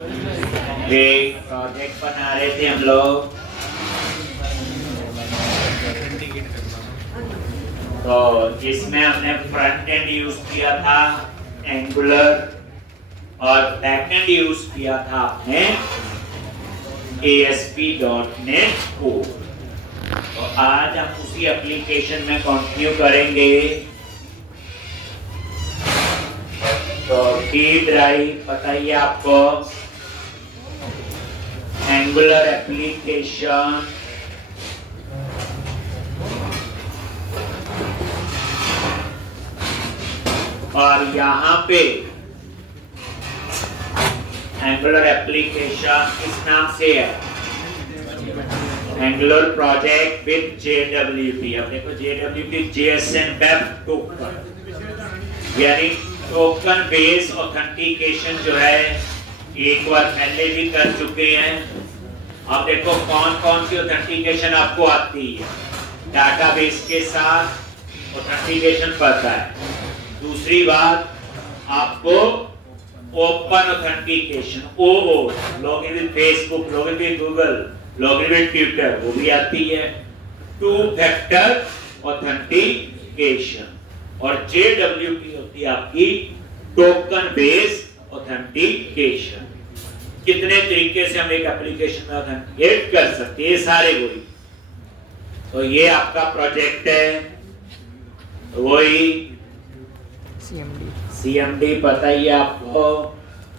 एक प्रोजेक्ट बना रहे थे हम लोग, तो इसमें हमने फ्रंट एंड यूज किया था एंगुलर और बैक एंड यूज किया था आपने ASP.NET को। तो आज हम उसी एप्लीकेशन में कंटिन्यू करेंगे। तो की ड्राइव बताइए आपको, एंगुलर एप्लीकेशन, और यहाँ पे एंगुलर एप्लीकेशन किस नाम से है? Angular project with JWT। अब देखो JWT JSN वेब टोकन, यानी टोकन बेस्ड ऑथेंटिकेशन जो है एक बार पहले भी कर चुके हैं। अब देखो कौन कौन सी ऑथेंटिकेशन आपको आती है। डाटाबेस के साथ ऑथेंटिकेशन पता है। दूसरी बात, आपको open authentication OO, login with Facebook, login with Google, login with Twitter, वो भी आती है। Two factor authentication. और JWT होती है आपकी टोकन बेस्ड ऑथेंटिकेशन। कितने तरीके से हम एक एप्लीकेशन में ऑथेंटिकेट कर सकते हैं, सारे वही। तो ये आपका प्रोजेक्ट है, वही CMD पता ही है आपको,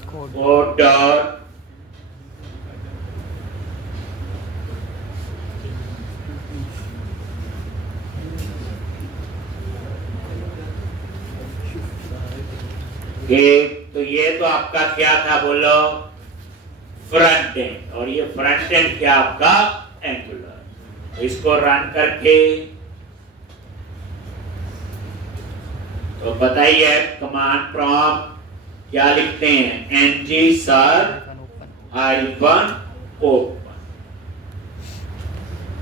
कोड और तो ये तो आपका क्या था बोलो, फ्रंट एंड। और ये फ्रंट एंड क्या आपका एंगुलर। तो इसको रन करके तो बताइए कमांड प्रॉम्प्ट क्या लिखते हैं? ng sir -open।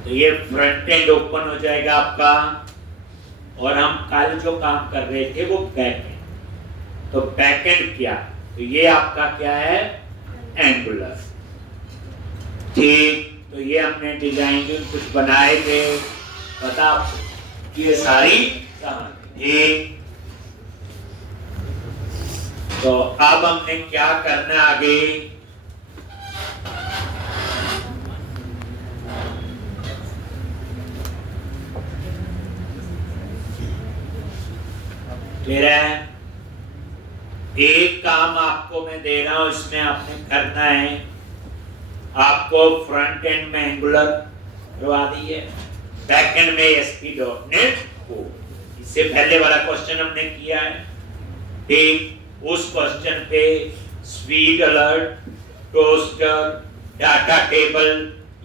तो ये फ्रंट एंड ओपन हो जाएगा आपका। और हम कल जो काम कर रहे थे वो बैक एंड। तो बैक एंड क्या? तो ये आपका क्या है? एंगुलर। ठीक, तो ये हमने डिजाइन कुछ बनाए थे, पता ये सारी ठीक। तो अब हमने क्या करना आगे? क्लियर है? एक काम आपको मैं दे रहा हूं, इसमें आपने करना है, आपको फ्रंट एंड में एंगुलर करवा दी है, बैक एंड में ASP.NET को। इससे पहले वाला क्वेश्चन हमने किया है, ठीक। उस क्वेश्चन पे speed alert, toaster, data table,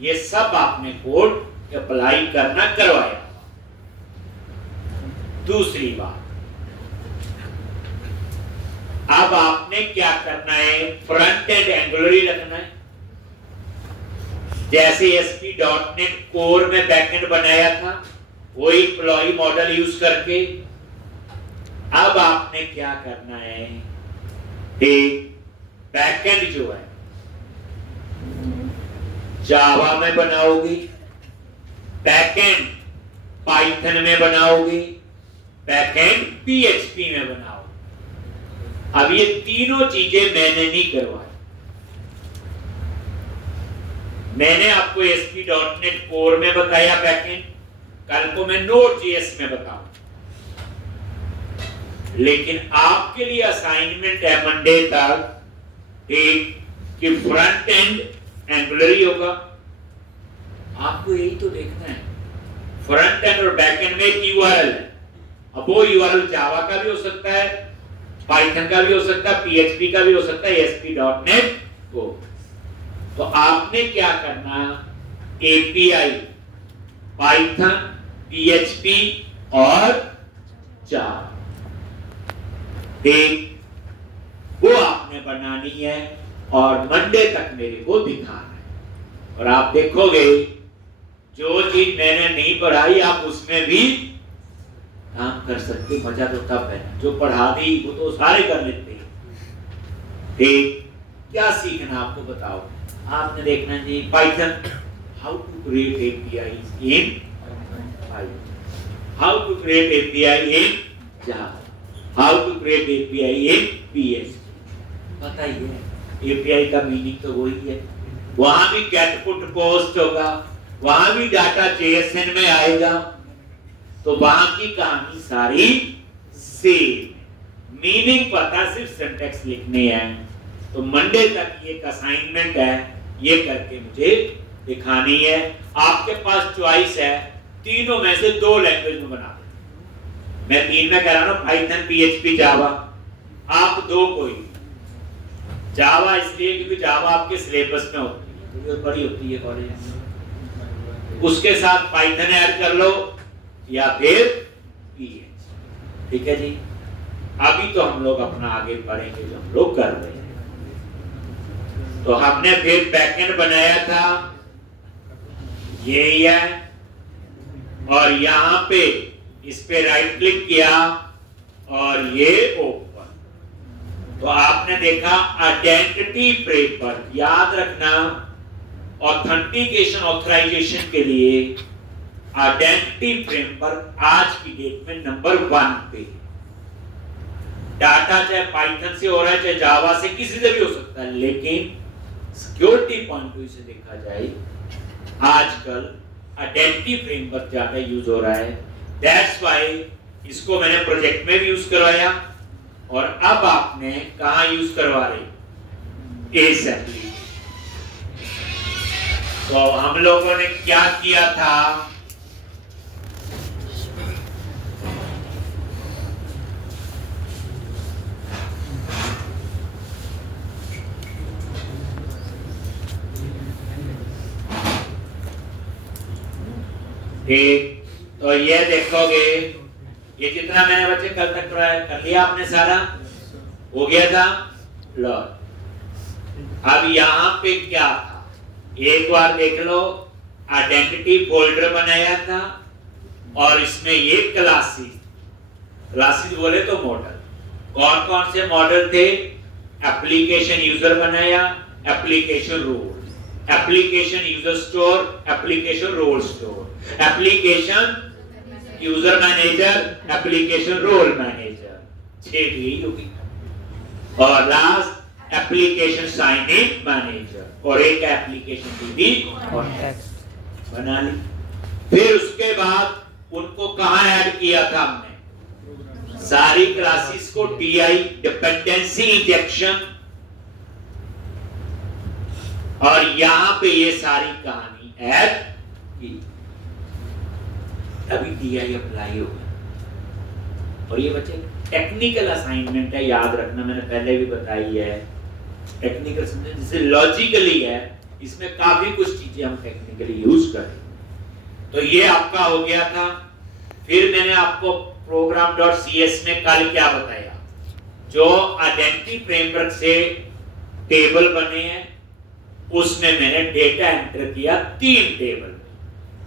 ये सब आपने कोड अप्लाई करना करवाया। दूसरी बात, अब आपने क्या करना है? फ्रंट एंड एंगुलर ही रखना है। जैसे ASP.NET कोर में बैकएंड बनाया था, वही एम्प्लॉय मॉडल यूज करके अब आपने क्या करना है? बैकएंड जो है जावा में बनाओगे, बैकएंड पाइथन में बनाओगे, बैकएंड PHP में बनाओगे। अब ये तीनों चीजें मैंने नहीं करवाई, मैंने आपको ASP.NET कोर में बताया बैकएंड, कल को मैं Node.js में बताऊं। लेकिन आपके लिए असाइनमेंट है मंडे तक, ठीक, कि फ्रंट एंड एंगुलर ही होगा। आपको यही तो देखना है। फ्रंट एंड और बैक एंड में एक URL है। अब वो URL जावा का भी हो सकता है, पाइथन का भी हो सकता है, PHP का भी हो सकता है, ASP.NET को। तो आपने क्या करना? API पाइथन, PHP और जावा, वो आपने बनानी है और मंडे तक मेरे को दिखाना है। और आप देखोगे जो चीज मैंने नहीं पढ़ाई आप उसमें भी काम कर सकते। मजा तो तब है, जो पढ़ा दी वो तो सारे कर लेते हैं, ठीक। क्या सीखना आपको बताओ। आपने देखना जी Python, how to create API in Python, how to create API in Java, how to create API in PHP. पता ही है एपीआई का मीनिंग तो वही है। वहां भी गेट पुट पोस्ट होगा, वहां भी डाटा जेएसएन में आएगा, तो वहां की कहानी सारी सेम, मीनिंग पता, सिर्फ सिंटैक्स लिखने हैं। तो मंडे तक ये एक असाइनमेंट है, ये करके मुझे दिखानी है। आपके पास चॉइस है, तीनों में से 2 लैंग्वेज में बना दो। मैं 3 में कह रहा हूं, पाइथन, पीएचपी, जावा। आप 2 कोई, जावा इसलिए क्योंकि जावा आपके सिलेबस में होती है, बड़ी होती है कॉलेज में, उसके साथ पाइथन ऐड कर लो या फिर पीएचपी। ठीक है जी। अभी तो हम लोग अपना आगे बढ़ेंगे जो हम लोग कर रहे हैं। तो हमने फिर बैकएंड बनाया था, ये है, और यहां पे इस पे राइट क्लिक किया और ये ओपन। तो आपने देखा आइडेंटिटी फ्रेमवर्क, याद रखना ऑथेंटिकेशन ऑथराइजेशन के लिए आइडेंटिटी फ्रेमवर्क आज की डेट में नंबर 1 पे। डाटा चाहे पाइथन से हो रहा है, चाहे जावा से, किसी से भी हो सकता है, लेकिन सिक्योरिटी पॉइंट ऑफ व्यू से देखा जाए आजकल आइडेंटिटी फ्रेमवर्क ज्यादा यूज हो रहा है। दैट्स व्हाई इसको मैंने प्रोजेक्ट में भी यूज करवाया, और अब आपने कहां यूज करवा रहे, एसेंबली। तो हम लोगों ने क्या किया था, ठीक, तो ये देखोगे, ये जितना मैंने बच्चे कल तक कर लिया आपने, सारा हो गया था। लो अब यहाँ पे क्या था, एक बार देख लो। आइडेंटिटी फोल्डर बनाया था, और इसमें ये क्लासेस बोले तो मॉडल, कौन कौन से मॉडल थे, एप्लीकेशन यूजर बनाया, application role, application user store, application role store, application user manager, application role manager, 6 यही होगी। और last application sign in manager, और एक एप्लीकेशन डीबी कॉन्टेक्स्ट बना ली। फिर उसके बाद उनको कहां ऐड किया था हमने, सारी क्लासेस को टीआई डिपेंडेंसी इंजेक्शन, और यहां पे ये सारी कहानी ऐड की। अभी टीआई अप्लाई होगा, और ये बच्चे टेक्निकल असाइनमेंट है, याद रखना, मैंने पहले भी बताई है। टेक्निकल समझे जिसे लॉजिकली है, इसमें काफी कुछ चीजें हम टेक्निकली यूज करें। तो ये आपका हो गया था। फिर मैंने आपको program.cs में कल क्या बताया, जो आइडेंटिटी फ्रेमवर्क से टेबल बने हैं, उसमें मैंने डेटा एंटर किया 3 table,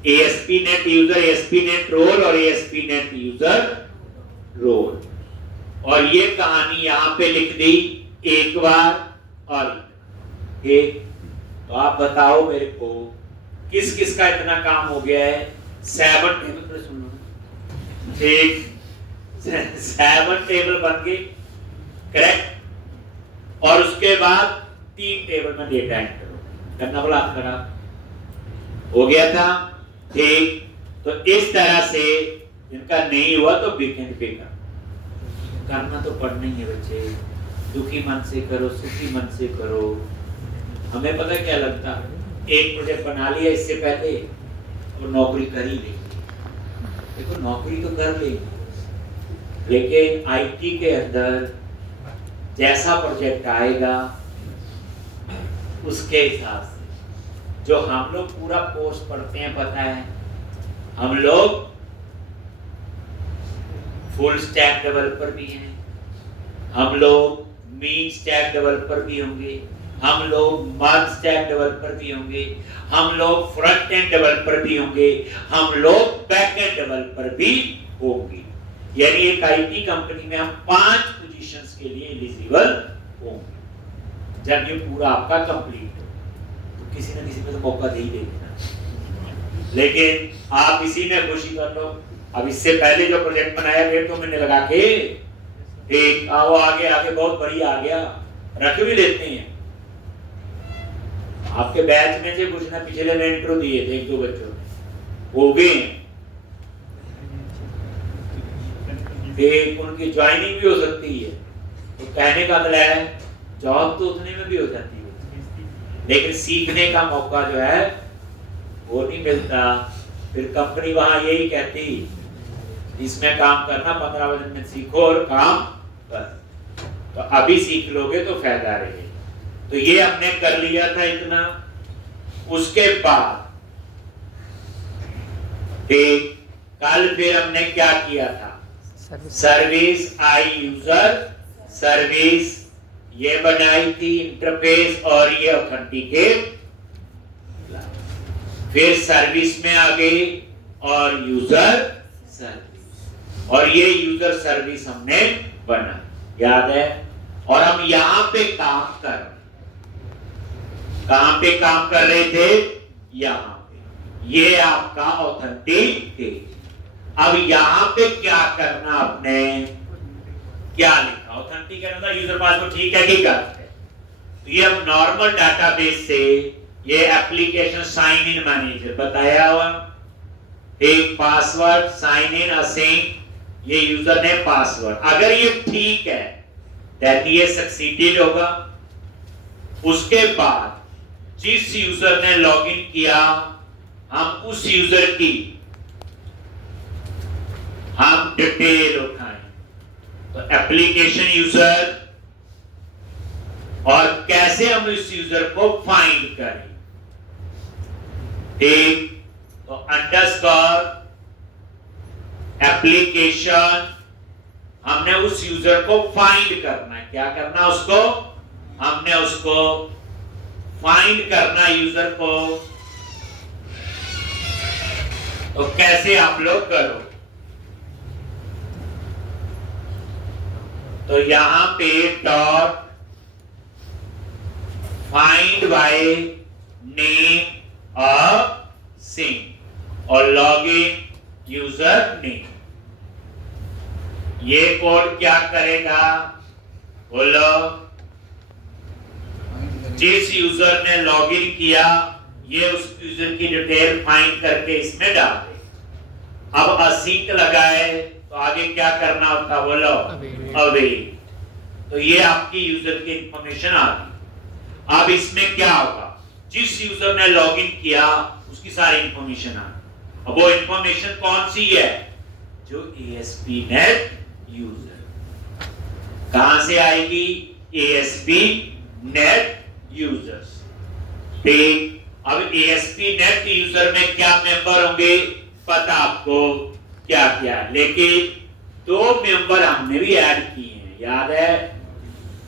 ASP.NET user, ASP.NET role और ASP.NET यूजर रोल। और ये कहानी यहां पे लिख दी एक बार और एक। तो आप बताओ मेरे को, किस किस का इतना काम हो गया है। 7 टेबल, सुन लो, ठीक, 7 टेबल बन गए, करेक्ट। और उसके बाद 3 टेबल में डेटा एंटर करना बोला, आपका हो गया था, ठीक। तो इस तरह से इनका नहीं हुआ तो वीकेंड पे करना तो पड़ना ही है बच्चे। दुखी मन से करो, सुखी मन से करो। हमें पता क्या लगता, एक प्रोजेक्ट बना लिया इससे पहले, और नौकरी कर ही लेंगे। देखो नौकरी तो कर लेंगे, लेकिन आईटी के अंदर जैसा प्रोजेक्ट आएगा उसके हिसाब से, जो हम लोग पूरा कोर्स पढ़ते हैं, पता है हम लोग फुल स्टैक डेवलपर भी हैं, हम लोग मीन स्टैक डेवलपर भी होंगे, हम लोग मर्ज स्टैक डेवलपर भी होंगे, हम लोग फ्रंट एंड डेवलपर भी होंगे, हम लोग बैक एंड डेवलपर भी होंगे। यानी एक आईटी कंपनी में हम 5 पोजीशंस के लिए एलिजिबल होंगे। जब ये पूरा आपका कंप्लीट हो तो किसी न किसी में तो मौका दे ही देंगे ना, लेकिन आप इसी में खुशी कर लो। अब इससे पहले जो प्रोजेक्ट बनाया 1.5-2 महीने लगा के एक वो आगे आगे बहुत बढ़िया आ गया, रख भी लेते हैं। आपके बैच में जो कुछ ना पिछले में इंट्रो दिए थे 1-2 बच्चों ने, वो भी उनकी ज्वाइनिंग भी हो सकती है। तो कहने का मतलब है जॉब तो उतने में भी हो जाती है, लेकिन सीखने का मौका जो है वो नहीं मिलता। फिर कंपनी वहां यही कहती इसमें काम करना 15 दिन में सीखो और काम कर, तो अभी सीख लोगे तो फायदा रहेगा। तो ये हमने कर लिया था इतना। उसके बाद कल फिर हमने क्या किया था, सर्विस आई यूजर सर्विस ये बनाई थी, इंटरफेस और ये ऑथेंटिकेट। फिर सर्विस में आ गई और यूजर सर्विस, और ये यूजर सर्विस हमने बना, याद है। और हम यहां पे काम कर, कहां पे काम कर रहे थे, यहां पे। ये आपका ऑथेंटिकेट। अब यहां पे क्या करना, आपने क्या लिखा, ऑथेंटिकेट मतलब यूजर पासवर्ड ठीक है कि गलत है। तो ये अब नॉर्मल डाटाबेस से ये एप्लीकेशन साइन इन मैनेजर बताया हुआ, एक पासवर्ड साइन इन असाइन, ये यूजर ने पासवर्ड, अगर ये ठीक है देन ये सक्सीडेड होगा। उसके बाद जिस यूजर ने लॉगिन किया, हम उस यूजर की हम डिटेल उठाएं, तो एप्लीकेशन यूजर, और कैसे हम इस यूजर को फाइंड करें, ठीक। तो अंडरस्कोर एप्लीकेशन, हमने उस यूजर को फाइंड करना है। क्या करना, उसको हमने उसको फाइंड करना यूजर को। तो कैसे आप लोग करो, तो यहां पे dot find by name of Singh और लॉगिन यूजर नेम। ये कोड क्या करेगा, बोलो। जिस यूजर ने लॉगिन किया, ये उस यूजर की डिटेल फाइंड करके इसमें डाल दे। अब असिंक लगाए तो आगे क्या करना होता, बोलो, अवेट। तो ये आपकी यूजर की इंफॉर्मेशन आ गई। अब इसमें क्या होगा, जिस यूजर ने लॉगिन किया उसकी सारी इंफॉर्मेशन आ गई। अब वो इंफॉर्मेशन कौन सी है, जो ASP.NET यूजर। कहां से आएगी, ASP.NET यूजर्स, ठीक। अब ASP.NET यूजर में क्या मेंबर होंगे, पता आपको क्या क्या, लेकिन 2 मेंबर हमने भी ऐड किए हैं, याद है।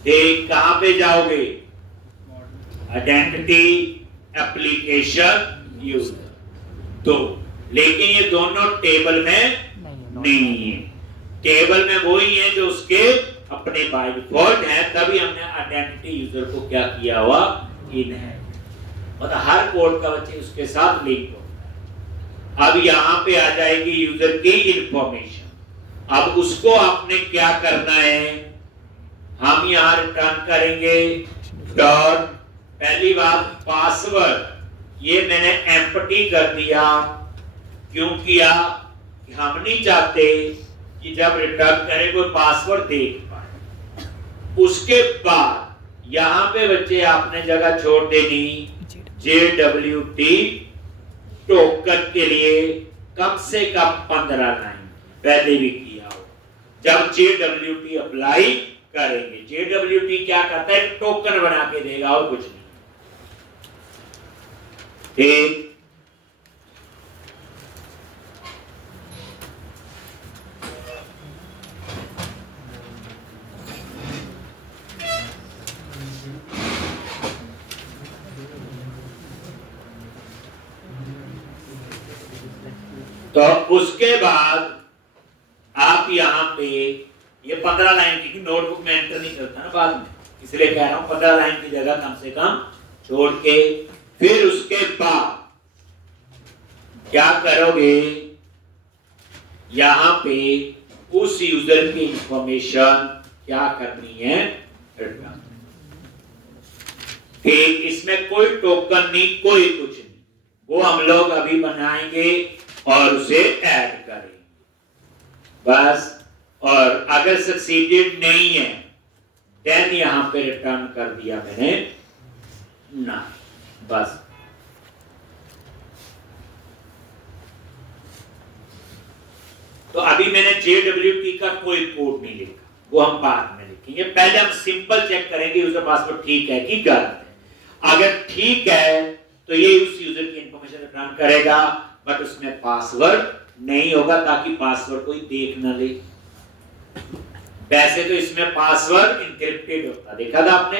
ठीक, कहां पे जाओगे, आइडेंटिटी एप्लीकेशन यूजर, तो लेकिन ये दोनों टेबल में नहीं है। टेबल में वही है जो उसके अपने बाय डिफॉल्ट है, तभी हमने आइडेंटिटी यूजर को क्या किया हुआ, इन है, मतलब हर कोड का बच्चे उसके साथ लिंक हो। अब यहां पे आ जाएगी यूजर की इंफॉर्मेशन। अब उसको आपने क्या करना है, हम यहां रिटर्न करेंगे डॉट, पहली बात पासवर्ड, ये मैंने एम्प्टी कर दिया। क्यों किया, कि हम नहीं चाहते कि जब रिटर्न करें कोई पासवर्ड देख पाए। उसके बाद यहां पे बच्चे आपने जगह छोड़ देनी JWT टोकन के लिए कम से कम 15 लाइन, पहले भी किया हो। जब JWT अप्लाई करेंगे, JWT क्या करता है, टोकन बना के देगा और कुछ नहीं, ठीक। तो उसके बाद आप यहां पे ये 15 लाइन की नोटबुक में एंटर नहीं करता ना बाद में, इसलिए कह रहा हूं 15 लाइन की जगह कम से कम छोड़ के। फिर उसके बाद क्या करोगे, यहां पे उस यूजर की इंफॉर्मेशन क्या करनी है, रिटर्न। ठीक, इसमें कोई टोकन नहीं, कोई कुछ नहीं, वो हम लोग अभी बनाएंगे और उसे ऐड करेंगे बस। और अगर सक्सीडेड नहीं है देन यहां पे रिटर्न कर दिया मैंने ना, बस। तो अभी मैंने JWT का कोई कोड नहीं लिखा, वो हम बाद में लिखेंगे। पहले हम सिंपल चेक करेंगे यूजर पासवर्ड ठीक है कि गलत है। अगर ठीक है तो ये उस यूजर की इंफॉर्मेशन रिटर्न करेगा, बट उसमें पासवर्ड नहीं होगा ताकि पासवर्ड कोई देख ना ले। वैसे तो इसमें पासवर्ड इंक्रिप्टेड होता, देखा था आपने,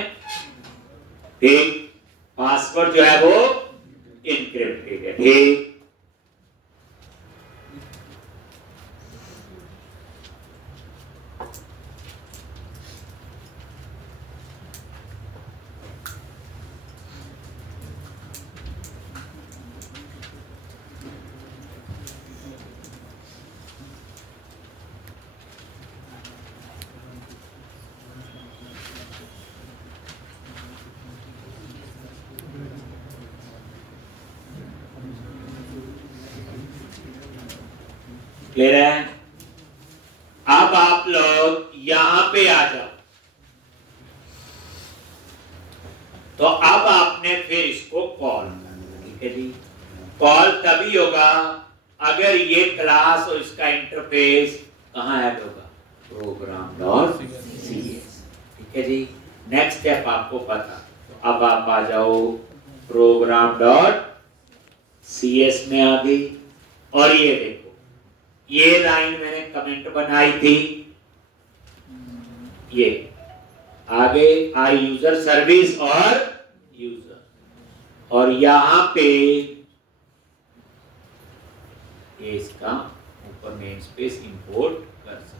ठीक, पासवर्ड जो है वो इंक्रिप्टेड है, ठीक। क्लियर है? अब आप लोग यहां पे आ जाओ। तो अब आपने फिर इसको कॉल करना, ठीक है जी। कॉल तभी होगा अगर ये क्लास और इसका इंटरफेस कहां ऐड होगा, program.cs, ठीक है जी। नेक्स्ट स्टेप आपको पता, अब आप आ जाओ program.cs में आ गई। और ये देखो, ये लाइन मैंने कमेंट बनाई थी, ये आगे आई यूजर सर्विस और यूजर, और यहां पे ये इसका ऊपर नेम स्पेस इंपोर्ट कर सकते।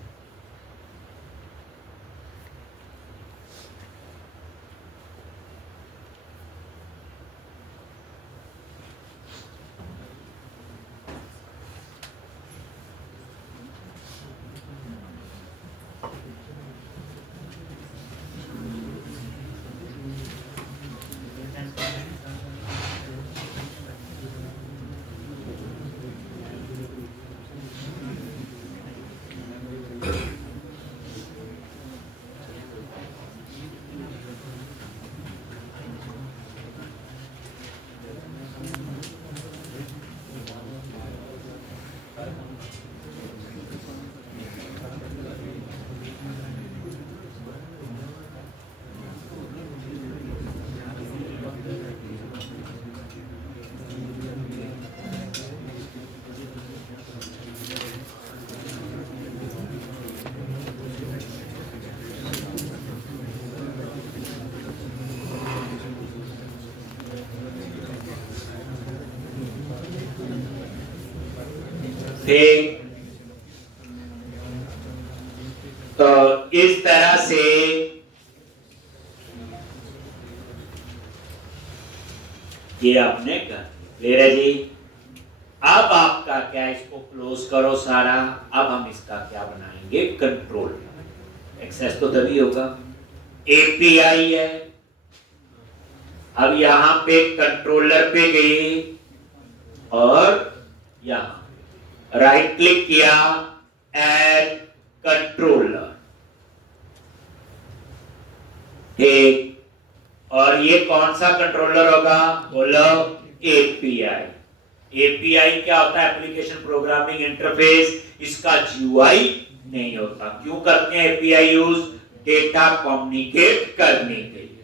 ठीक, तो इस तरह से ये आपने कर ले रहे जी। अब आपका क्या, इसको क्लोज करो सारा। अब हम इसका क्या बनाएंगे, कंट्रोल। एक्सेस तो तभी होगा, एपीआई है। अब यहां पे कंट्रोलर पे गए और यहां राइट क्लिक किया, ऐड कंट्रोलर, ठीक। और ये कौन सा कंट्रोलर होगा, बोलो एपीआई। एपीआई क्या होता है, एप्लीकेशन प्रोग्रामिंग इंटरफेस। इसका जीयूआई नहीं होता। क्यों करते हैं एपीआई यूज, डेटा कम्युनिकेट करने के लिए।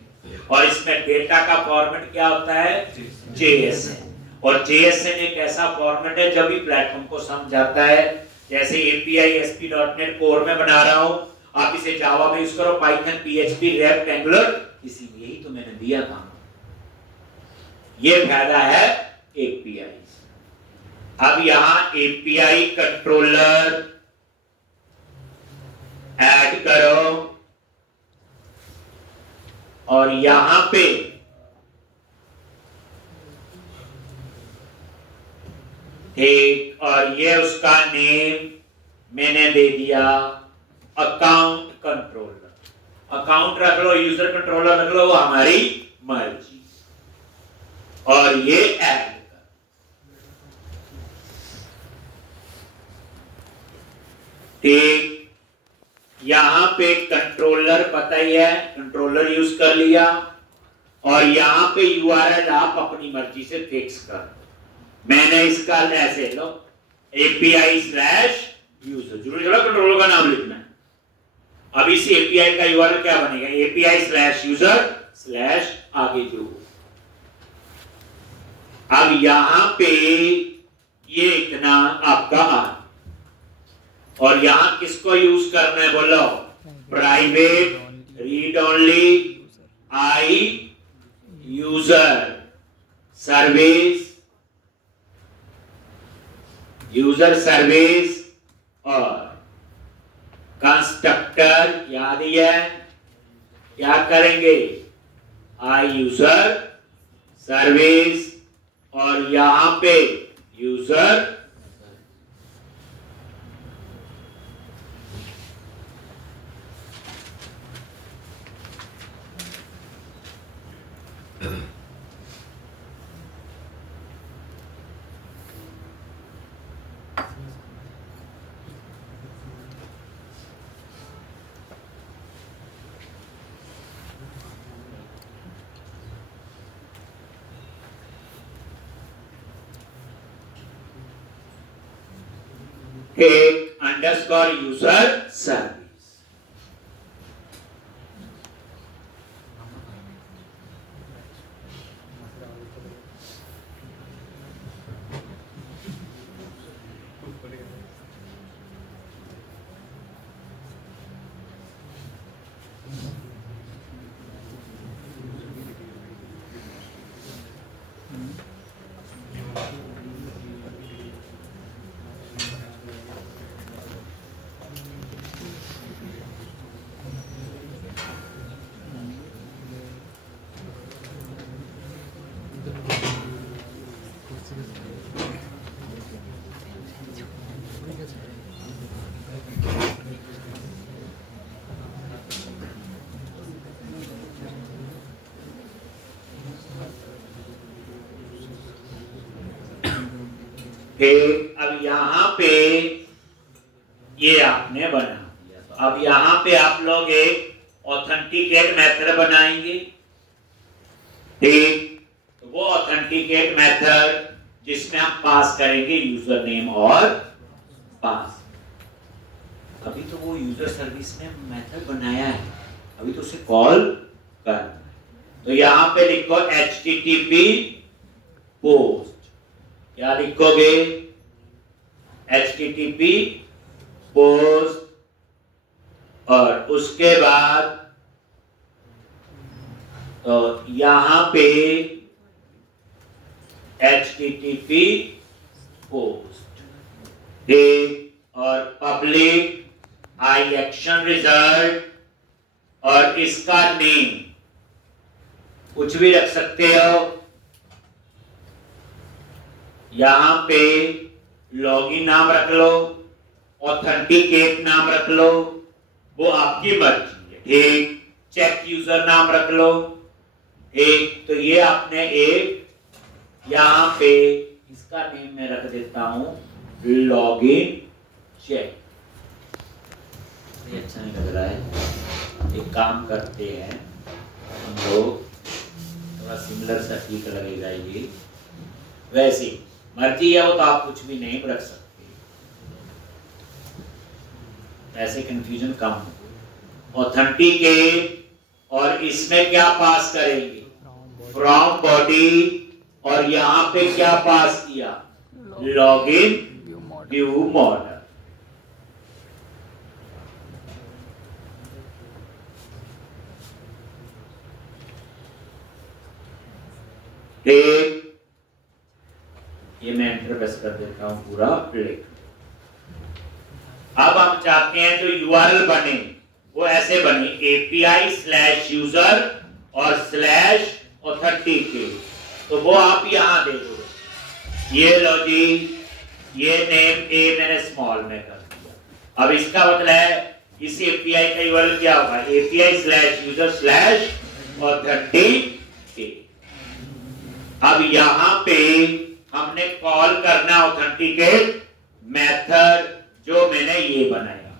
और इसमें डेटा का फॉर्मेट क्या होता है, जेएसएन। और जेएसएन एक ऐसा फॉर्मेट है जब भी प्लेटफॉर्म को समझ आता है। जैसे एपीआई ASP.NET कोर में बना रहा हूं, आप इसे जावा में यूज करो, पाइथन, PHP, React, Angular, इसीलिए ही तो मैंने दिया था। ये फायदा है एपीआई। अब यहां एपीआई कंट्रोलर ऐड करो, और यहां पे ठीक, और ये उसका नेम मैंने दे दिया अकाउंट कंट्रोलर। अकाउंट रख लो, यूजर कंट्रोलर रख लो, वो हमारी मर्जी। और ये ऐड ठीक, यहां पे कंट्रोलर पता ही है, कंट्रोलर यूज कर लिया। और यहां पे यूआरएल आप अपनी मर्जी से फिक्स कर। मैंने इसका ऐसे लो API/यूजर, जरूरी थोड़ा कंट्रोलर का नाम लिखना है। अब इस API का यूआरएल क्या बनेगा, API/यूजर/ आगे जो। अब यहां पे ये इतना आपका आ, और यहां किसको यूज करना है बोलो, private read only I user service, user service और कंस्ट्रक्टर याद ही है, क्या करेंगे, आई यूजर सर्विस और यहां पे यूजर अंडरस्कोर यूजर सर्विस। अब यहां पे ये आपने बना दिया, तो अब यहां पे आप लोग एक ऑथेंटिकेट मेथड बनाएंगे। ठीक, तो वो ऑथेंटिकेट मेथड जिसमें आप पास करेंगे यूजर नेम और पास। अभी तो वो यूजर सर्विस ने मेथड बनाया है, अभी तो उसे कॉल करना है। तो यहां पे लिखो HTTP पोस्ट, क्या लिखोगे, HTTP पोस्ट और उसके बाद तो यहां पे HTTP पोस्ट ठीक, और पब्लिक आई एक्शन रिजल्ट और इसका नेम कुछ भी रख सकते हो। यहां पे लॉगिन नाम रख लो, ऑथेंटिकेट नाम रख लो, वो आपकी मर्जी है। ठीक, चेक यूजर नाम रख लो। ठीक, तो ये आपने एक यहां पे इसका नेम मैं रख देता हूं लॉगिन चेक। अच्छा नहीं लग रहा है, एक काम करते हैं हम लोग, थोड़ा सिमिलर सा ठीक लगेगा ये। वैसे मर्जी है वो तो आप कुछ भी नहीं रख सकते, ऐसे कंफ्यूजन कम हो। ऑथेंटिकेट और इसमें क्या पास करेंगे, फ्रॉम बॉडी, और यहां पे क्या पास किया, लॉगिन व्यू मॉडल। ठीक, ये मैं एंटर प्रेस कर देता हूं पूरा लिख। अब हम चाहते हैं जो यूआरएल बने वो ऐसे बने API/यूजर और स्लैश ऑथेंटिकेट, तो वो आप यहां दे दो। ये लो जी, ये नेम ए मैंने स्मॉल में कर दिया। अब इसका मतलब है इस एपीआई का यूआरएल क्या होगा, API slash user slash authenticate. अब यहां पे हमने कॉल करना ऑथेंटिकेट मेथड जो मैंने ये बनाया,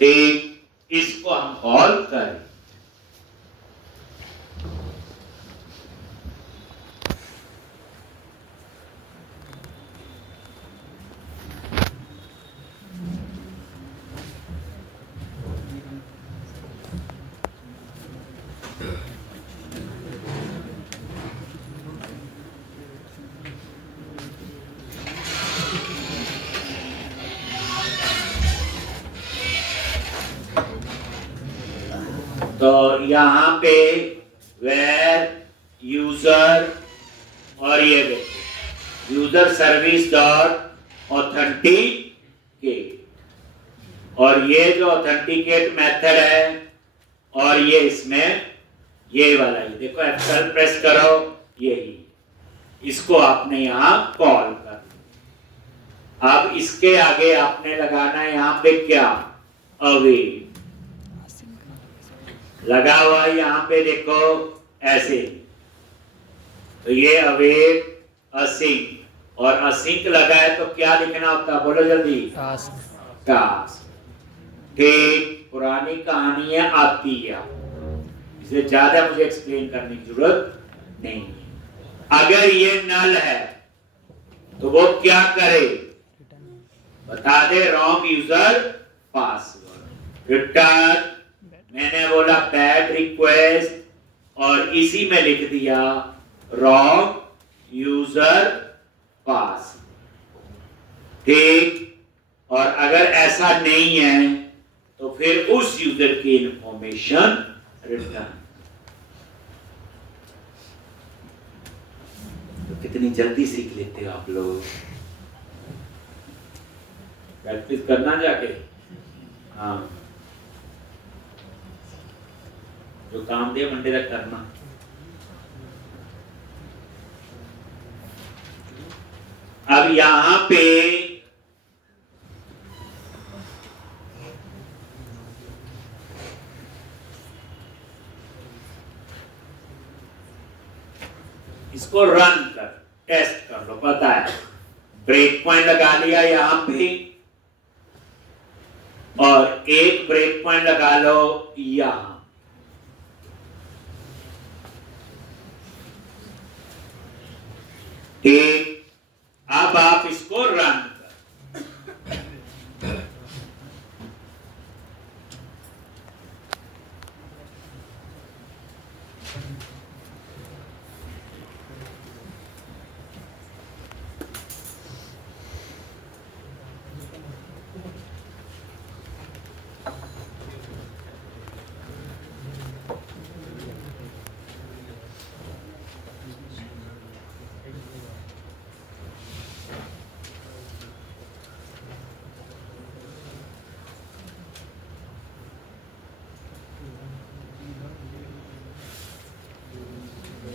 ठीक, इसको हम कॉल करें। तो यहां पे वेर यूजर और ये देखो यूजर सर्विस डॉट ऑथेंटिकेट, और ये जो ऑथेंटिकेट मेथड है, और ये इसमें ये वाला ही देखो F12 प्रेस करो, यही, इसको आपने यहां कॉल कर। अब इसके आगे आपने लगाना है यहां पे क्या, अवेट लगा हुआ है यहां पे देखो ऐसे, तो ये अवेट असिंक, और असिंक लगा है तो क्या लिखना होता है, बोलो जल्दी, टास्क। ठीक, पुरानी कहानी है, आती है, इसे ज्यादा मुझे एक्सप्लेन करने की जरूरत नहीं है। अगर ये नल है तो वो क्या करे, बता दे, रॉन्ग यूजर पासवर्ड, रिटर्न, मैंने बोला बैड रिक्वेस्ट, और इसी में लिख दिया रॉन्ग यूजर पास, ठीक। और अगर ऐसा नहीं है तो फिर उस यूजर की इंफॉर्मेशन रिटर्न। तो कितनी जल्दी सीख लेते हो आप लोग, प्रैक्टिस करना जाके, हाँ, जो काम दिया मंडे तक करना। अब यहां पे इसको रन कर, टेस्ट कर लो, पता है, ब्रेक पॉइंट लगा लिया यहां पे, और एक ब्रेक पॉइंट लगा लो यहां, ठीक। अब आप इसको रन कर,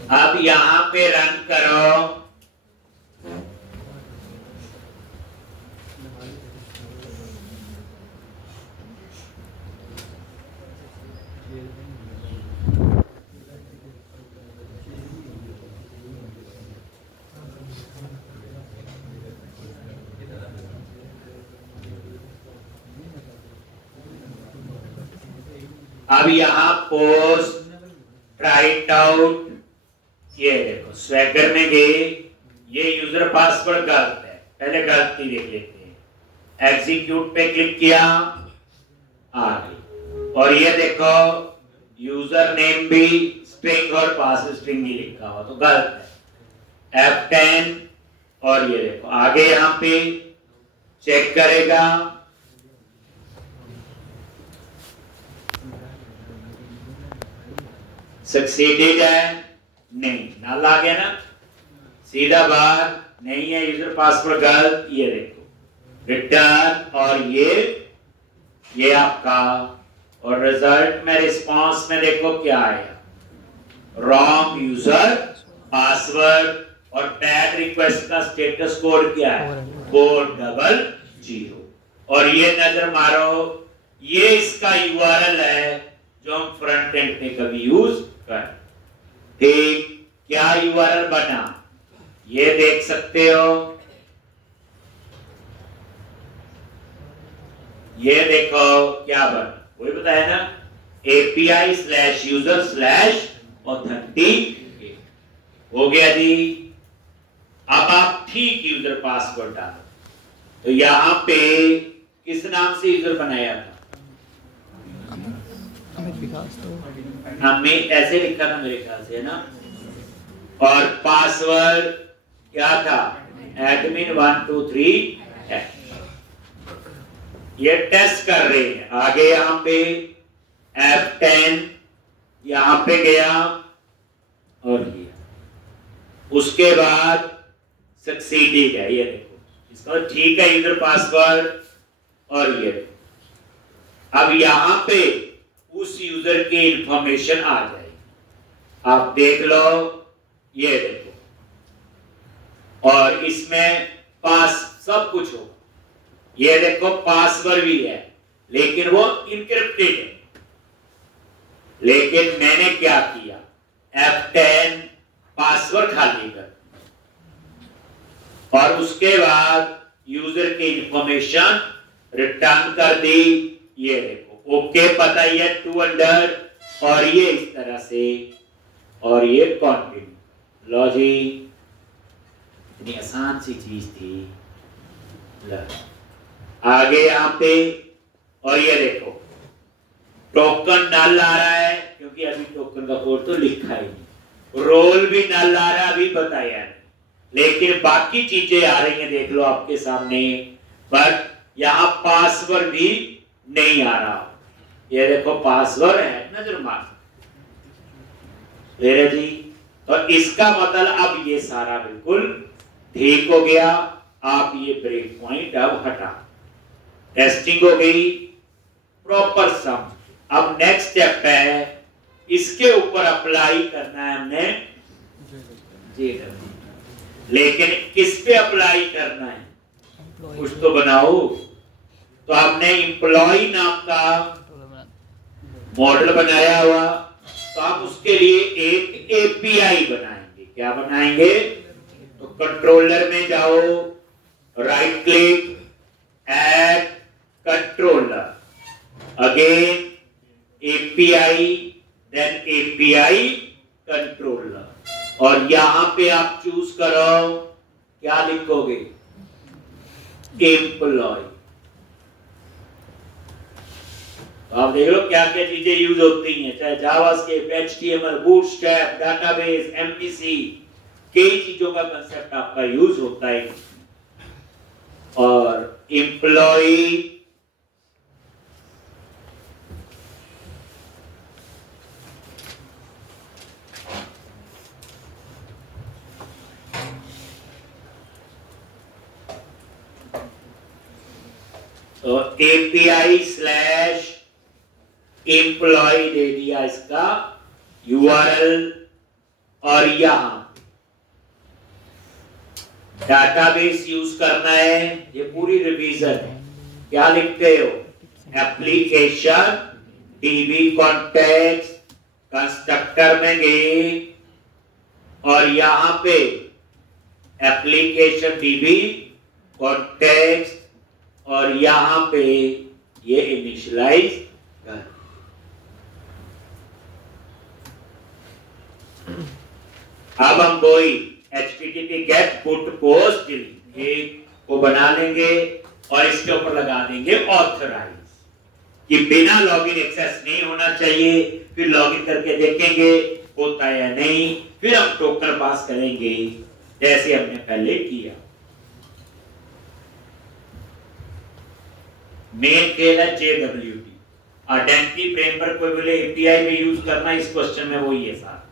अब यहां पे रन करो, अब यहां पोस्ट राइट आउट, ये देखो स्वैगर में गए, ये यूजर पासवर्ड गलत है, पहले गलती देख लेते हैं, एग्जीक्यूट पे क्लिक किया, आ गई, और ये देखो यूजर नेम भी स्ट्रिंग और पास स्ट्रिंग ही लिखा हुआ, तो गलत है, F10, और ये देखो आगे यहां पे चेक करेगा, सक्सीडेड है, नहीं, नल आ गया ना, सीधा बाहर, नहीं है यूजर पासवर्ड गलत, ये देखो रिटर्न, और ये आपका और रिजल्ट में रिस्पांस में देखो क्या आया, रॉन्ग यूजर पासवर्ड और बैड रिक्वेस्ट का स्टेटस कोड क्या है 400। और ये नजर मारो, ये इसका यूआरएल है जो हम फ्रंट एंड पे कभी यूज कर। ठीक, क्या यूआरएल बना ये देख सकते हो, ये देखो क्या बना, वही बताया ना, API/user/authenticate हो गया जी। अब आप ठीक यूजर पासवर्ड डालो, तो यहां पे किस नाम से यूजर बनाया था, हमें ऐसे लिखा था मेरे ख्याल से, है ना, और पासवर्ड क्या था admin123। ये टेस्ट कर रहे हैं, आगे यहां पे F10 यहां पे गया और किया, उसके बाद सक्सीडेड है, ये देखो इसका ठीक है यूजर पासवर्ड। और ये अब यहां पे उस यूजर की इंफॉर्मेशन आ जाएगी, आप देख लो, ये देखो, और इसमें पास सब कुछ होगा, ये देखो पासवर्ड भी है लेकिन वो इनक्रिप्टेड है। लेकिन मैंने क्या किया, F10 पासवर्ड खाली कर और उसके बाद यूजर की इंफॉर्मेशन रिटर्न कर दी। ये देखो ओके पता ही है 2 अंडर, और ये इस तरह से, और ये कंटिन्यू। लो जी, इतनी आसान सी चीज थी। आगे यहां पे, और ये देखो टोकन नल आ रहा है क्योंकि अभी टोकन का कोड तो लिखा ही नहीं, रोल भी नल आ रहा है अभी बताया नहीं, लेकिन बाकी चीजें आ रही हैं, देख लो आपके सामने, बट यहां पासवर्ड भी नहीं आ रहा। ये देखो पासवर्ड है, नजर मार ले रहे जी। तो इसका मतलब अब ये सारा बिल्कुल ठीक हो गया। आप ये ब्रेक पॉइंट अब हटा, टेस्टिंग हो गई, प्रॉपर सम। अब नेक्स्ट स्टेप है, इसके ऊपर अप्लाई करना है हमने JW, लेकिन किस पे अप्लाई करना है कुछ तो बनाओ। तो हमने एम्प्लॉय नाम का मॉडल बनाया हुआ, तो आप उसके लिए एक API बनाएंगे। क्या बनाएंगे, तो कंट्रोलर में जाओ, right click, add controller, again API, then API controller, और यहां पे आप चूज करो क्या लिखोगे, एम्प्लॉय। आप देख लो क्या क्या चीजें यूज होती हैं, चाहे JavaScript, HTML, bootstrap, database, MVC, कई चीजों का कंसेप्ट आपका यूज होता है। और एम्प्लॉय तो API/एम्प्लॉय दे दिया इसका URL, और यहां डाटाबेस यूज करना है। ये पूरी रिवीजन है, क्या लिखते हो, एप्लीकेशन DB कॉन्टेक्स्ट, कंस्ट्रक्टर में गए और यहां पे एप्लीकेशन DB कॉन्टेक्स्ट, और यहां पे ये इनिशियलाइज कर। अब हम कोई HTTP गेट पुट पोस्ट को बना लेंगे और इसके ऊपर लगा देंगे ऑथराइज, कि बिना लॉगिन एक्सेस नहीं होना चाहिए, फिर लॉगिन करके देखेंगे होता है या नहीं, फिर हम टोकन पास करेंगे जैसे हमने पहले किया। मेन खेल है JWT, आइडेंटिटी फ्रेमवर्क को बोले API में यूज करना, इस क्वेश्चन में वही है सारा।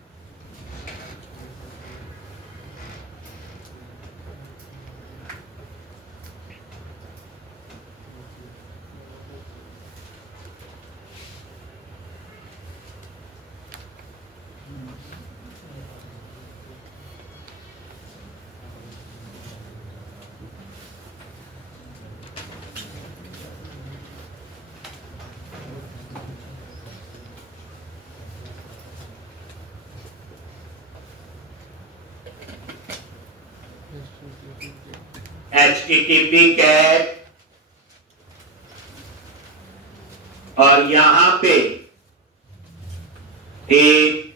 HTTP कैट, और यहां पे ठीक,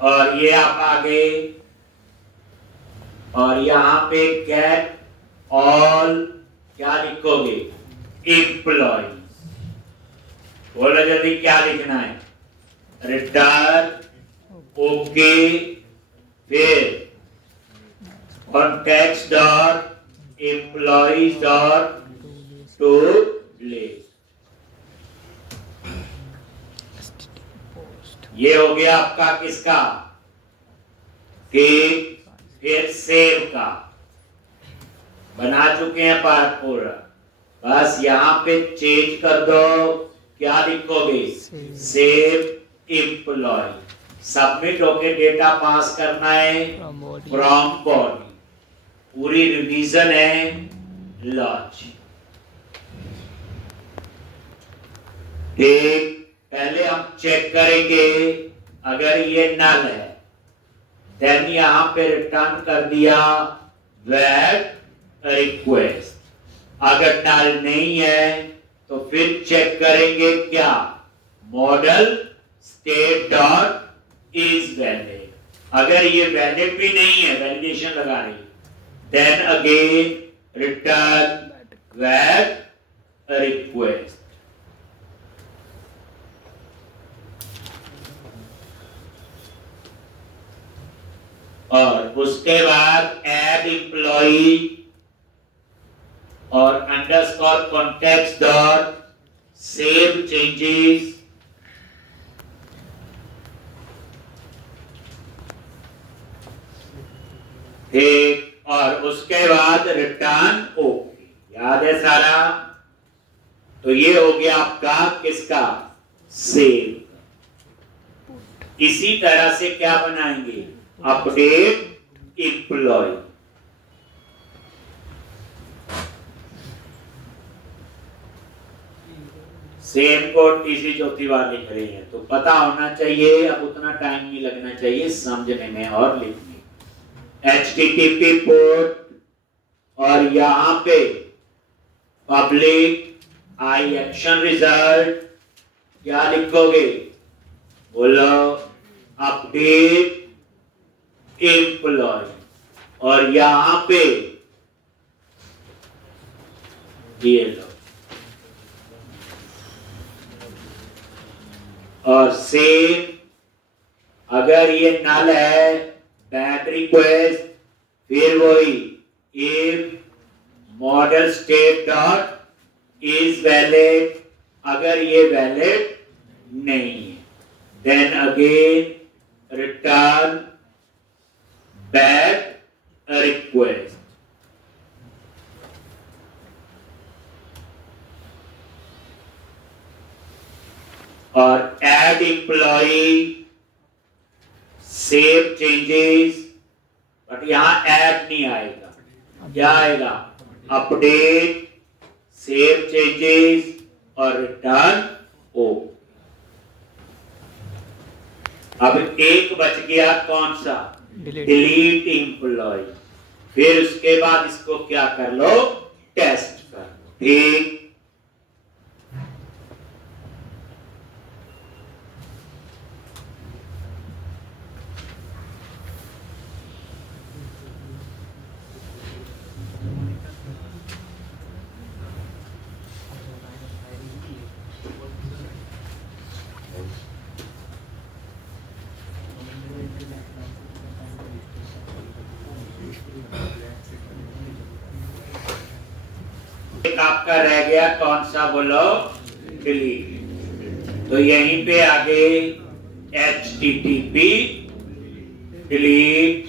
और ये आप आगे, और यहां पे गेट ऑल क्या लिखोगे, एम्प्लॉय। बोलो जल्दी क्या लिखना है, रिटर्न ओके, फिर context dot employees dot to place. ये हो गया आपका किसका, कि फिर सेव का बना चुके हैं पार्ट पूरा। बस यहाँ पे चेंज कर दो, क्या लिखोगे, सेव एम्प्लॉय। सबमिट होके डेटा पास करना है फ्रॉम बॉडी, पूरी रिवीजन है लॉन्च। ठीक, पहले हम चेक करेंगे, अगर ये नल है देन यहां पे रिटर्न कर दिया वेट रिक्वेस्ट। अगर नल नहीं है तो फिर चेक करेंगे क्या, model state dot is valid. अगर ये वैलिड भी नहीं है, वैलिडेशन लगा रही, then again return bad request. और उसके बाद ऐड एम्प्लॉई और underscore context dot save changes, ठीक, और उसके बाद रिटर्न ओके। याद है सारा? तो ये हो गया आपका किसका, सेव। इसी तरह से क्या बनाएंगे, अपडेट एम्प्लॉय। सेम कोड तीसरी चौथी बार लिख रहे हैं तो पता होना चाहिए, अब उतना टाइम नहीं लगना चाहिए समझने में और लिखने। HTTP पोर्ट, और यहां पे पब्लिक आई एक्शन रिजल्ट, क्या लिखोगे, बोलो अपडेट एम्प्लॉय, और यहां पे ये लो, और सेम अगर ये नल है बैक रिक्वेस्ट, फिर वही if model state dot is valid. अगर ये वैलिड नहीं है then again return back request. और add employee, save changes, but यहां ऐड नहीं आएगा, क्या आएगा, अपडेट, सेव चेंजेस और रिटर्न ओ। अब एक बच गया कौन सा, डिलीट एम्प्लॉय। फिर उसके बाद इसको क्या कर लो, टेस्ट कर, ठीक। एक आपका रह गया कौन सा, बोलो, डिलीट। तो यहीं पे आगे HTTP डिलीट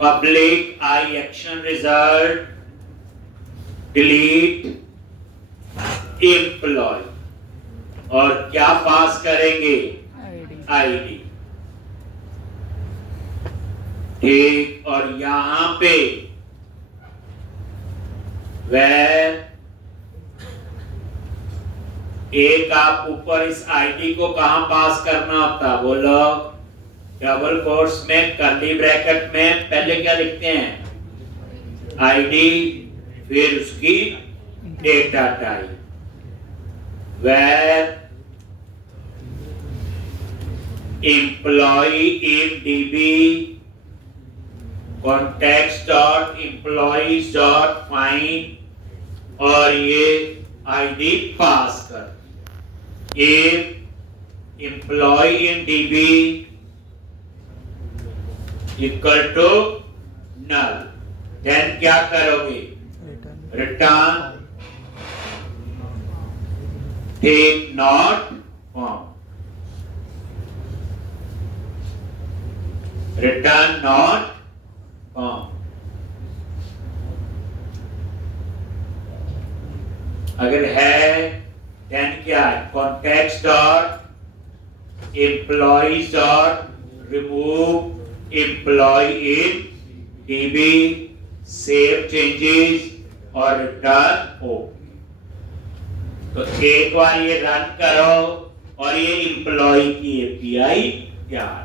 पब्लिक आई एक्शन रिजल्ट डिलीट एम्प्लॉय, और क्या पास करेंगे, आईडी, ठीक। और यहां पे वह एक आप ऊपर इस आईडी को कहां पास करना होता, बोलो, डबल कोट्स में, कर्ली ब्रैकेट में, पहले क्या लिखते हैं, आईडी, फिर उसकी data type, where employee in DB context.employees.find और ये आईडी पास कर। if employee in DB equal to null, then क्या करोगे? Return take not found, return not found। अगर है then क्या है? context dot employees dot remove employee in DB, save changes और return हो। तो एक बार ये रन करो और ये एम्प्लॉय की एपीआई तैयार।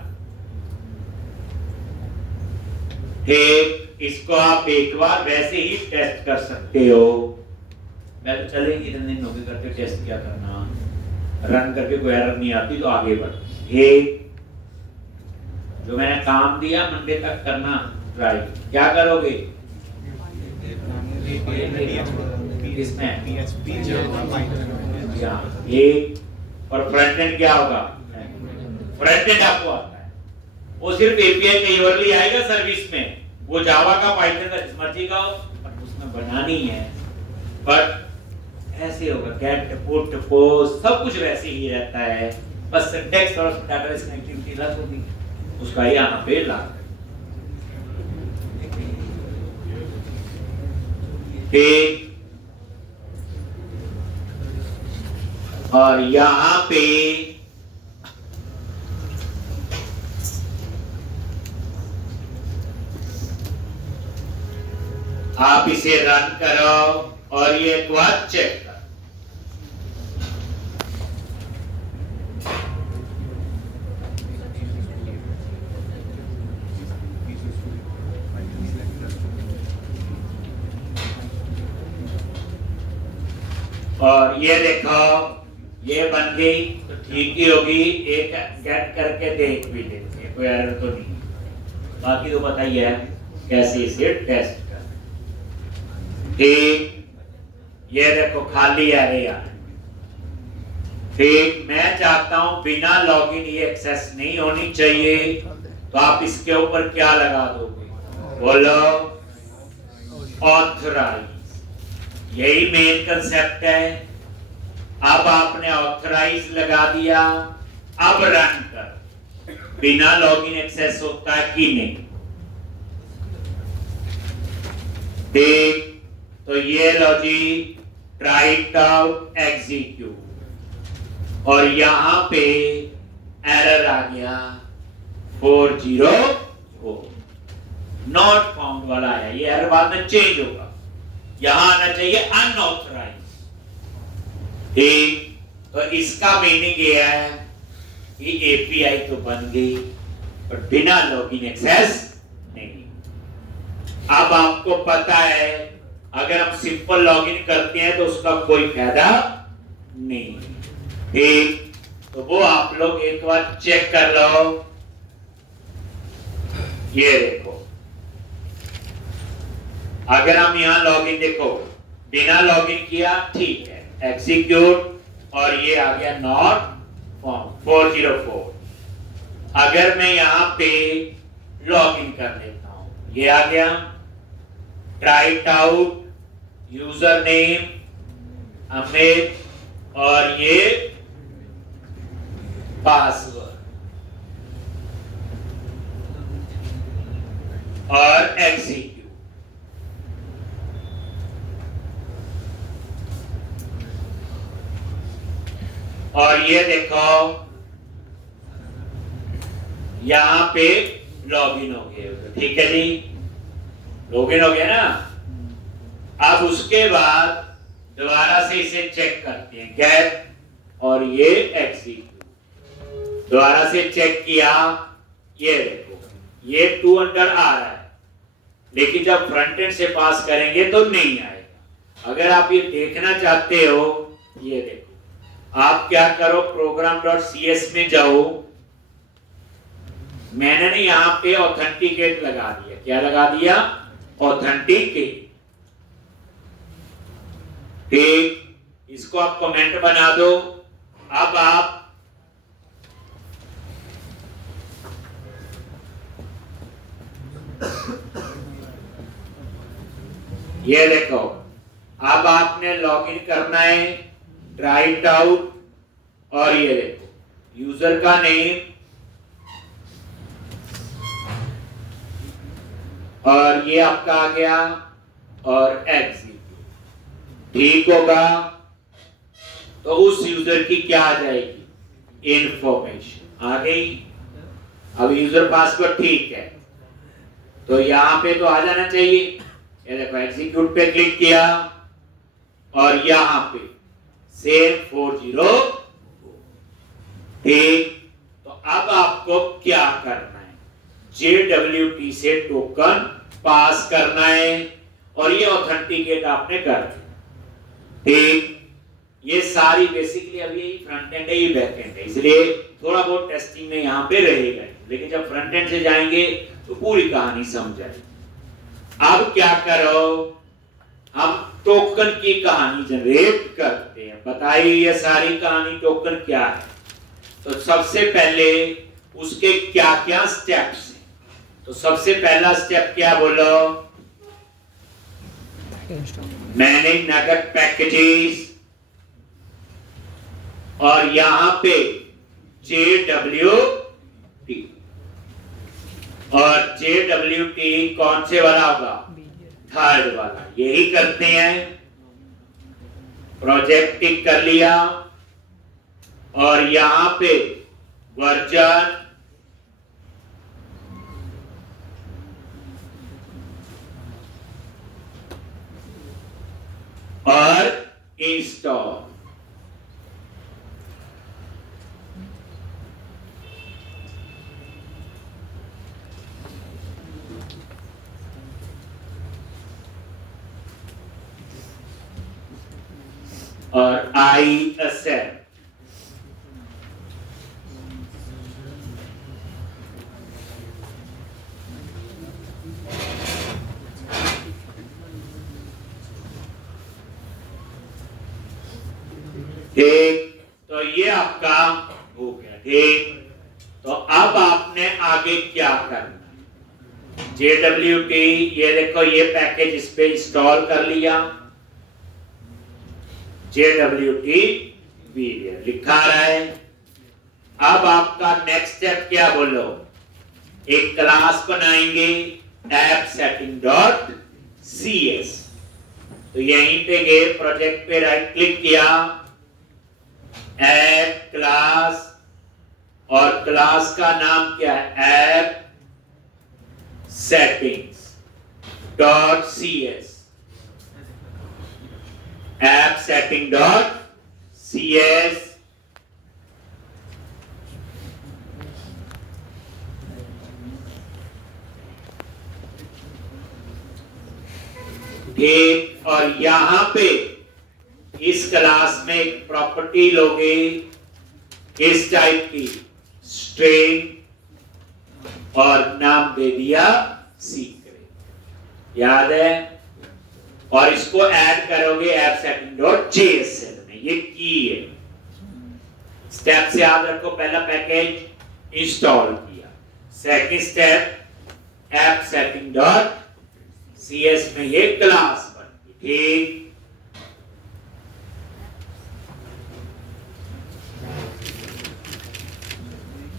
ठीक, इसको आप एक बार वैसे ही टेस्ट कर सकते हो। मैं तो चले इतने दिन हो गए करके टेस्ट क्या करना, रन करके कोई एरर नहीं आती तो आगे बढ़। एक जो मैंने काम दिया मंडे तक करना ट्राई, क्या करोगे? इसमें एक और फ्रंट एंड क्या होगा? फ्रंट एंड आपको आता है, वो सिर्फ एपीआई कई ओवरली आएगा सर्विस में, वो जावा का पाइथन का जिस मर्जी का हो, पर उसमें बनानी है। बट ऐसे होगा, गेट पुट पोस्ट सब कुछ वैसे ही रहता है, बस सिंटैक्स और डाटाबेस कनेक्टिविटी अलग होगी, उसका यहाँ पे लागू। ठीक, और यहां पे आप इसे रन करो और ये एक बार चेक करो। और ये देखो ये बन गई तो ठीक ही होगी। एक गेट करके देख भी लेते हैं, कोई एरर तो नहीं। बाकी तो बताइए कैसे इसे टेस्ट कर। ठीक, ये देखो खाली एरे यार। ठीक, मैं चाहता हूं बिना लॉगिन ये एक्सेस नहीं होनी चाहिए, तो आप इसके ऊपर क्या लगा दोगे? बोलो, ऑथराइज। यही मेन कंसेप्ट है। अब आपने ऑथराइज लगा दिया, अब रन कर, बिना लॉगिन एक्सेस होता है कि नहीं? देख, तो ये लो जी, ट्राई इट आउट, एग्जीक्यूट, और यहां पे एरर आ गया 404 नॉट फाउंड वाला आया। ये एरर बाद में चेंज होगा, यहां आना चाहिए अनऑथराइज। ठीक, तो इसका मीनिंग ये है कि एपीआई तो बन गई पर बिना लॉगिन एक्सेस नहीं। अब आपको पता है अगर हम सिंपल लॉगिन करते हैं तो उसका कोई फायदा नहीं। ठीक, तो वो आप लोग एक बार चेक कर लो। ये देखो, अगर हम यहां लॉगिन, देखो बिना लॉगिन किया ठीक है, एग्जीक्यूट, और ये आ गया नॉट फाउंड 404। अगर मैं यहां पे लॉगिन कर लेता हूं, ये आ गया, try it out, user name Amit, और ये पासवर्ड, और एग्जीक्यूट। और ये देखो यहां पे लॉगिन हो गए। ठीक है जी, लॉगिन हो गया ना। अब उसके बाद दोबारा से इसे चेक करते हैं, गेट, और ये एग्जीक्यूट। दोबारा से चेक किया, ये देखो ये 2 अंडर आ रहा है, लेकिन जब फ्रंट एंड से पास करेंगे तो नहीं आएगा। अगर आप ये देखना चाहते हो, ये देखो, आप क्या करो, program.cs में जाओ, मैंने ने यहां पे ऑथेंटिकेट लगा दिया। क्या लगा दिया? ऑथेंटिकेट। ठीक, इसको आप कमेंट बना दो। अब आप ये देखो, अब आपने लॉगिन करना है, ट्राई इट आउट, और ये देखो यूजर का नेम और ये आपका आ गया और एग्जीक्यूट। ठीक होगा तो उस यूजर की क्या आ जाएगी? इंफॉर्मेशन आ गई। अब यूजर पासवर्ड ठीक है तो यहां पे तो आ जाना चाहिए। ये देखो एग्जीक्यूट पे क्लिक किया और यहां पे सेम 40। ठीक, तो अब आपको क्या करना है? JWT से टोकन पास करना है और ये ऑथेंटिकेट आपने कर दिया। ठीक, ये सारी बेसिकली अभी यही फ्रंट एंड है, ये बैक एंड है, इसलिए थोड़ा बहुत टेस्टिंग में यहाँ पे रहेगा, लेकिन जब फ्रंट एंड से जाएंगे तो पूरी कहानी समझ आएगी। अब क्या करो, हम टोकन की कहानी जनरेट करते हैं। बताइए ये सारी कहानी टोकन क्या है? तो सबसे पहले उसके क्या क्या स्टेप्स हैं। तो सबसे पहला स्टेप क्या बोलो? मैनेज नगद पैकेजेस, और यहां पे JWT, और JWT कौन से वाला होगा? थर्ड वाला। यही करते हैं। प्रोजेक्ट टिक कर लिया और यहां पे वर्जन और इंस्टॉल। और आई एक्सेप्ट। ठीक, तो ये आपका हो गया। ठीक, तो अब आपने आगे क्या करना है? JWT, ये देखो ये पैकेज इस पे इंस्टॉल कर लिया। JWT वीरियर लिखा रहा है। अब आपका नेक्स्ट स्टेप क्या बोलो? एक क्लास बनाएंगे ऐप सेटिंग डॉट cs। तो यहीं पे गए, प्रोजेक्ट पे राइट क्लिक किया, ऐप क्लास, और क्लास का नाम क्या है? App settings dot cs। App setting dot cs। ठीक, और यहां पे इस क्लास में एक प्रॉपर्टी लोगे इस टाइप की, स्ट्रिंग, और नाम दे दिया सीक्रेट। याद है? और इसको ऐड करोगे ऐप सेटिंग डॉट JSL में। ये की है। स्टेप से याद रखो, पहला पैकेज इंस्टॉल किया, second step app setting dot CS में ये क्लास बन गई। ठीक,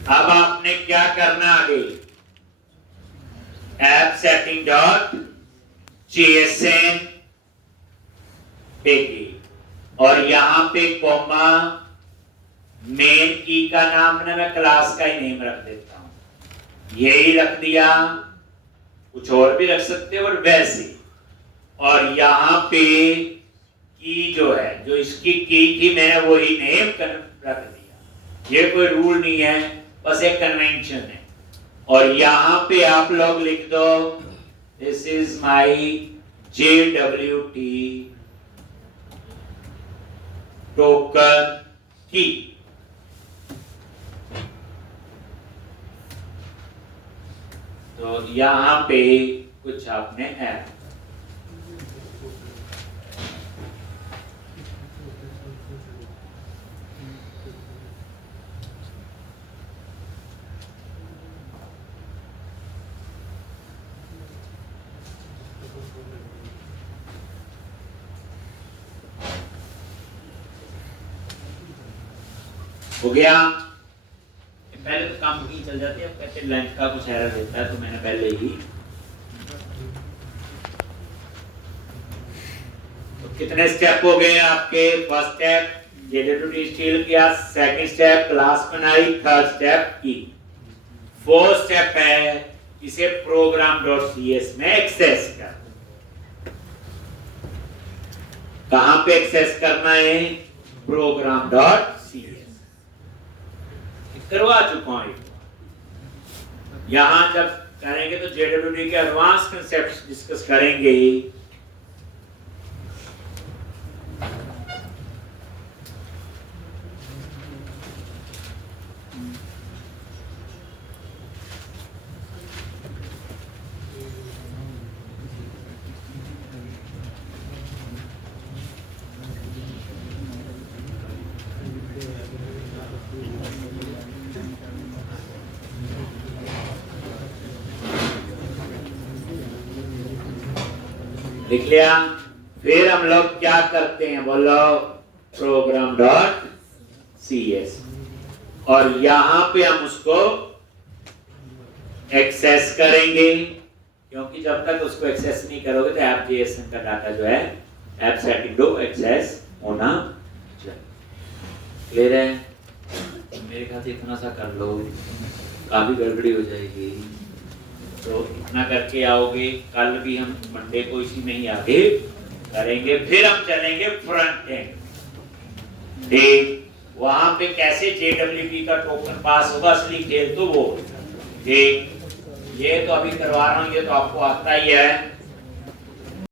अब आपने क्या करना आगे? ऐप सेटिंग डॉट JSN देखिए, और यहां पे कॉमा, मेन की का नाम ना मैं क्लास का ही नेम रख देता हूं, यही रख दिया। कुछ और भी रख सकते हो और वैसे। और यहां पे की जो है, जो इसकी की थी, मैंने वही नेम रख दिया। ये कोई रूल नहीं है, बस एक कन्वेंशन है। और यहां पे आप लोग लिख दो This is my JWT token key. तो यहाँ पे कुछ आपने ऐड हो गया। पहले तो काम की चल जाती है, अब कहते लेंथ का कुछ एरर देता है, तो मैंने पहले ही तो कितने स्टेप हो गए आपके? फर्स्ट स्टेप JWT स्टील किया, सेकंड स्टेप क्लास बनाई, थर्ड स्टेप की, फोर्थ स्टेप है इसे program.cs में एक्सेस कर। कहां पे एक्सेस करना है? program.cs करवा चुका हूं। यहां जब करेंगे तो JWT के एडवांस कंसेप्ट्स डिस्कस करेंगे। लिख लिया। फिर हम लोग क्या करते हैं बोलो? program.cs और यहां पे हम उसको एक्सेस करेंगे, क्योंकि जब तक उसको एक्सेस नहीं करोगे तो ऐप JSON का डाटा जो है ऐप सेटिंग दो एक्सेस होना चाहिए। क्लियर है? मेरे ख्याल से इतना सा कर लो, काफी गड़बड़ी हो जाएगी। तो इतना करके आओगे, कल भी हम मंडे को इसी में ही आगे करेंगे। फिर हम चलेंगे फ्रंट एंड। ठीक, वहां पे कैसे JWT का टोकन पास होगा, असली खेल तो वो। ठीक, ये तो अभी करवा रहा हूं, ये तो आपको आता ही है।